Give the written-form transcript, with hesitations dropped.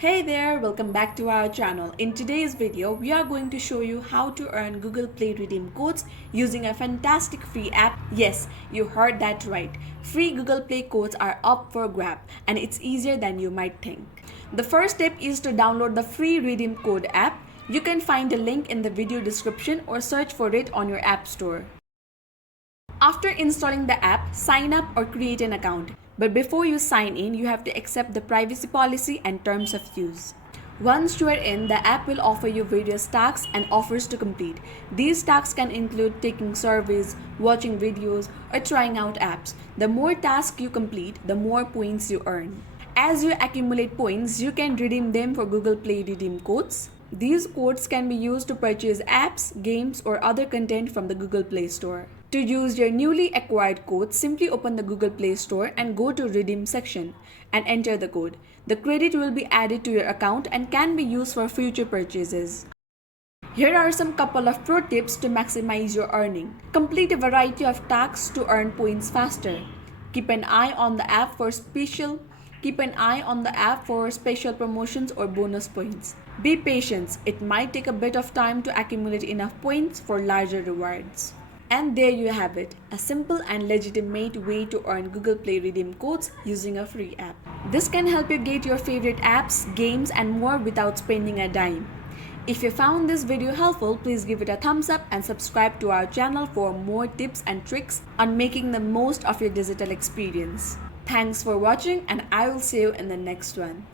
Hey there, welcome back to our channel. In today's video, we are going to show you how to earn Google Play redeem codes using a fantastic free app. Yes, you heard that right. Free Google Play codes are up for grab and it's easier than you might think. The first step is to download the free redeem code app. You can find the link in the video description or search for it on your app store. After installing the app, sign up or create an account. But before you sign in, you have to accept the privacy policy and terms of use. Once you are in, the app will offer you various tasks and offers to complete. These tasks can include taking surveys, watching videos, or trying out apps. The more tasks you complete, the more points you earn. As you accumulate points, you can redeem them for Google Play redeem codes. These codes can be used to purchase apps, games, or other content from the Google Play Store. To use your newly acquired code, simply open the Google Play Store and go to Redeem section and enter the code. The credit will be added to your account and can be used for future purchases. Here are some couple of pro tips to maximize your earning. Complete a variety of tasks to earn points faster. Keep an eye on the app for special promotions or bonus points. Be patient, it might take a bit of time to accumulate enough points for larger rewards. And there you have it, a simple and legitimate way to earn Google Play redeem codes using a free app. This can help you get your favorite apps, games, and more without spending a dime. If you found this video helpful, please give it a thumbs up and subscribe to our channel for more tips and tricks on making the most of your digital experience. Thanks for watching and I will see you in the next one.